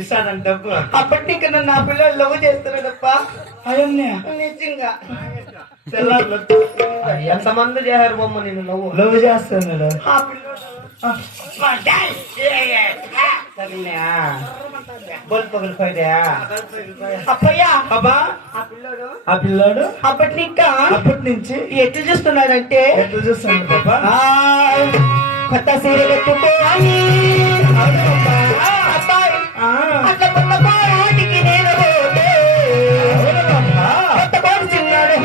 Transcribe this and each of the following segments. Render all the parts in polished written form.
ఇస్తానంట డబ్బు. అప్పటి నీకు నన్ను నా పిల్లలు లవ్ చేస్తున్నాడప్ప. అయ్యా నిజంగా తెల్లారు ఎంతమంది చేశారు బొమ్మ నేను లవ్ చేస్తాను. ఆ పిల్లోడు బోల్ పగిలిపోయా అప్పయ్యా. అబ్బా ఆ పిల్లోడు అప్పటి నీకా అప్పటి నుంచి ఎట్లు చూస్తున్నాడంటే ఎట్లా చూస్తాను పాపా. కొత్త సీరియల్ ఎత్తుకోవాలి అబ్బాయి. అట్లా కొత్త పాటికి నేను పోతే కొత్త పాటు చిన్నాడు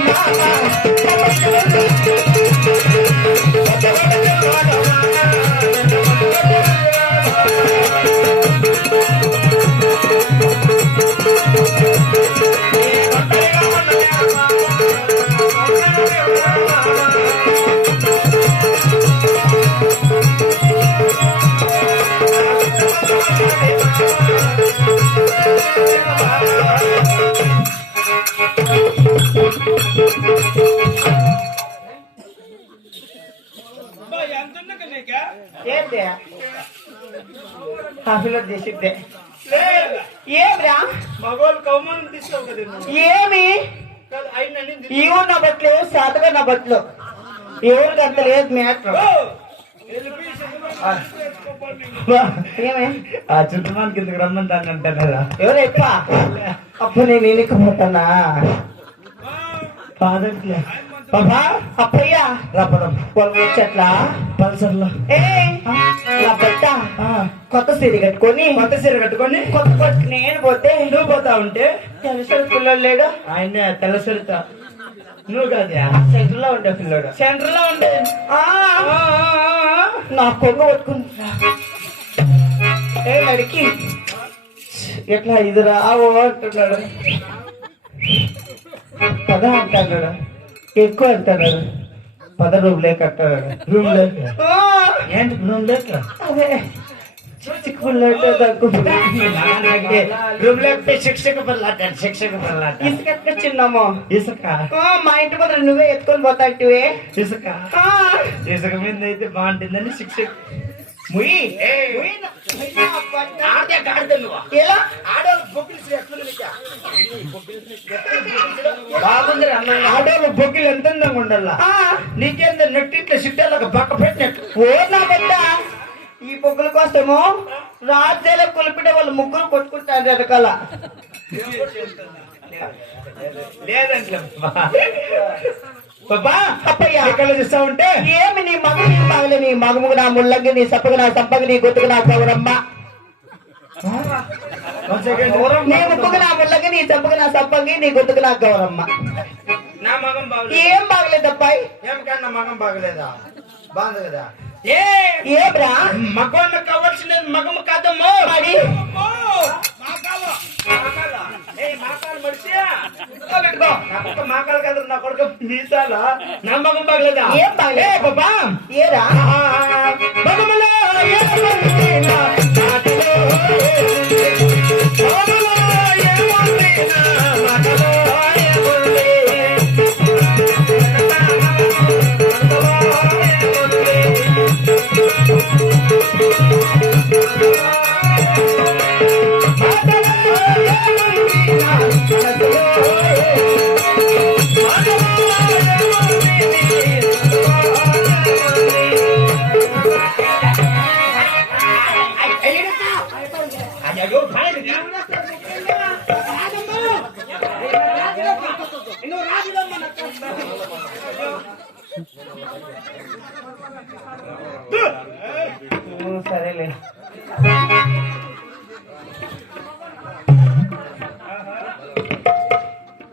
ఏంటి కాఫీలో చేసిద్దే ఏమిరా మగవాళ్ళు కౌమానం తీసుకోవు కదా. ఏమి ఈ ఊరు నా బట్టలు శాతగా నా బట్టలు ఈ ఊరికి అంత లేదు మ్యాటర్. ఏమే ఆ చుట్టుమాన్ కిందకి రమ్మంటాను అంటారా ఎవరు ఎక్కువ అప్పుడు నేను ఎన్నికపోతానా కాదట్లే బాబా. అప్పయ్యా రప్పడం వాళ్ళు వచ్చట్లా పల్సర్లో ఏ నా బట్ట కొత్త సీర కట్టుకొని కొత్త చీర కట్టుకొని కొత్త కొత్త నేను పోతే నువ్వు పోతా ఉంటే తెలుసు పిల్లలు లేడు ఆయన తెల్లసరిత నువ్వు కాదా సెంటర్ లో ఉండే పిల్లడు సెంటర్ లో ఉండే నా కొంగ పట్టుకుంటా ఏ నడికి ఎట్లా ఇది రావు అంటున్నాడు. పద అంటున్నాడు ఎక్కువ అంటున్నాడు. 10 రూపాయలే కట్టాడు రూమ్ లేక ఏంటి రూమ్ లేక అదే చిక్కుపుల్లంటే దగ్గు రూమ్ లేకపోతే శిక్షకు పర్లాటాడు శిక్షకు పర్లాట ఇసుక చిన్నమ్మో ఇసుక మా ఇంటి ముందర నువ్వే ఎత్తుకొని పోతాంటివే ఇసుక ఇసుక మీద అయితే బాగుంటుందని శిక్ష ఎలా బాగుంది ఆడోళ్ళు బొగ్గిలు ఎంత అందంగా ఉండాలా. నీకేంద నెట్ ఇట్లా సిట్టాలకు పక్క పెట్టినట్టు ఓ నా బిడ్డ ఈ పొగ్గుల కోసము రాజ్యాల కొలిపిన వాళ్ళు ముగ్గురు కొట్టుకుంటారు వెనకాల. లేదంటే బాబా అప్పయ్యా ఎక్కడ చూస్తా ఉంటే ఏమి నీ మగ నీ మగలు నీ మగముగు నా ముల్లంగి నీ సప్పగు నా సంపగి నీ గొత్తుకు నా గౌరమ్మ నీ ముక్కుకు నా ముల్లంగి నీ సంపగు నా సంపంగి నీ గొత్తుకు నా గౌరమ్మ. నా మగం బాగలేదు. ఏం బాగలేదు అబ్బాయి. ఏం కన్నా మగం బాగలేదా బాగుంది కదా. ఏబ్రా మగవాళ్ళ కావాల్సినది మగము కాదమ్మో మరి మాకాలు కదా నా కొడుకు మీసాల నా మగం బాగలేదా ఏం బాగలేదు బాబా ఏరా మగములో సరేలే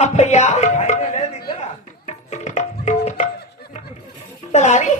అప్పయ్యా తలారి